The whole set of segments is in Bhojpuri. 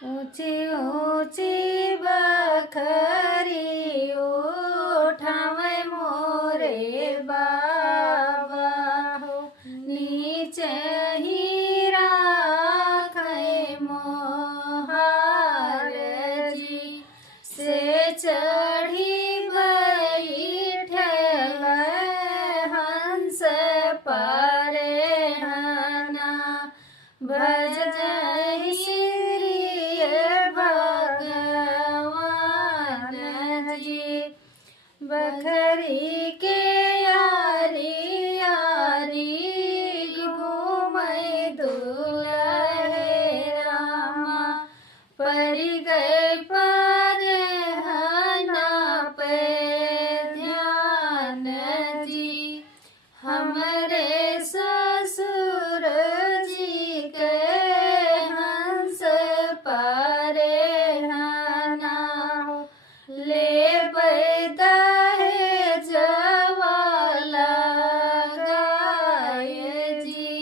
ऊंची ऊंची बखरी उठावे मोरे बाबा हो, नीचे ही राखे मोहार जी से चढ़ी बैठल हंस पारे हना भज जय श्री भगवान जी। बखरी के यारी यारी घूमै दुलहे रामा, परि गए पर हना पे ध्यान जी। हमरे ससुर जी के हंस पारे हना हो, ले बैदा है जवाला गाय जी,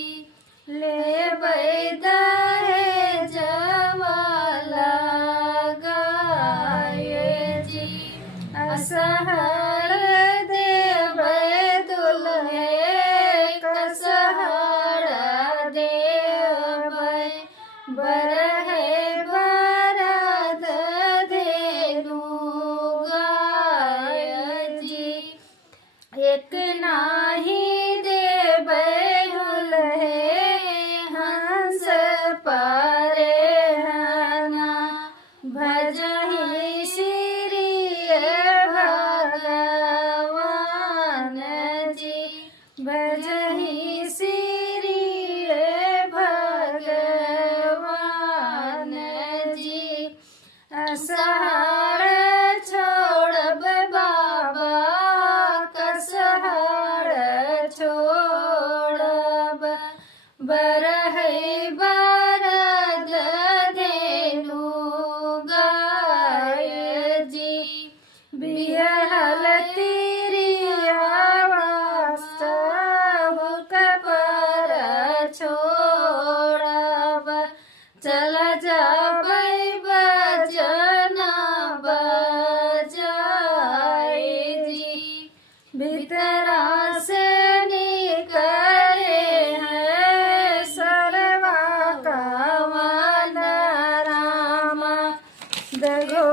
ले बैदा है जवाला गाय जी। असहर देव दुल्हे कसहर देव बरहे बरद धेनु गाय जी। एक नाही देव दुल्हे हंस पारे हना, भजहि श्री भगवान जी, भजहि श्री भगवान जी। असहार छोड़ब बाबा कसहार छोड़ब, बरहे बरद धेनु गाय जी। बिहल तिरिया वास्तव कपर छोड़ब, चल जाबै बजना बजाए जी। भीतरा से निकले हैं सरवा कवन रामा, दघो